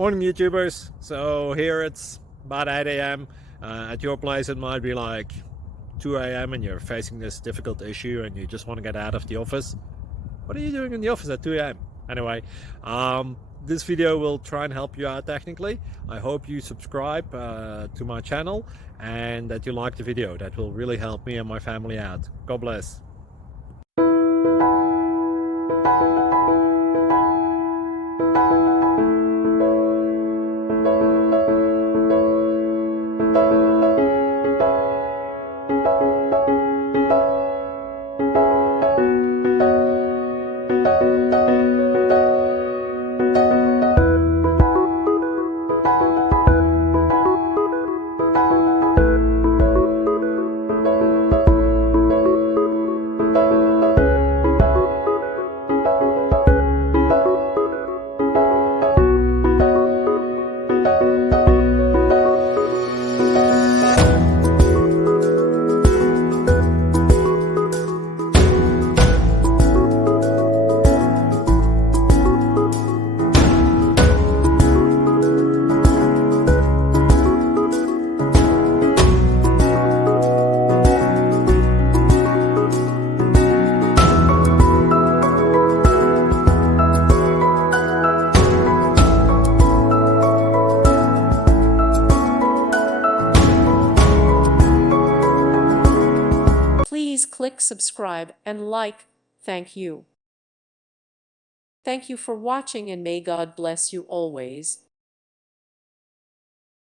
Morning YouTubers. So here it's about 8 a.m. At your place it might be like 2 a.m. and you're facing this difficult issue and you just want to get out of the office. What are you doing in the office at 2 a.m.? Anyway, this video will try and help you out technically. I hope you subscribe to my channel and that you like the video. That will really help me and my family out. God bless. Please click subscribe and like. Thank you. Thank you for watching and may God bless you always.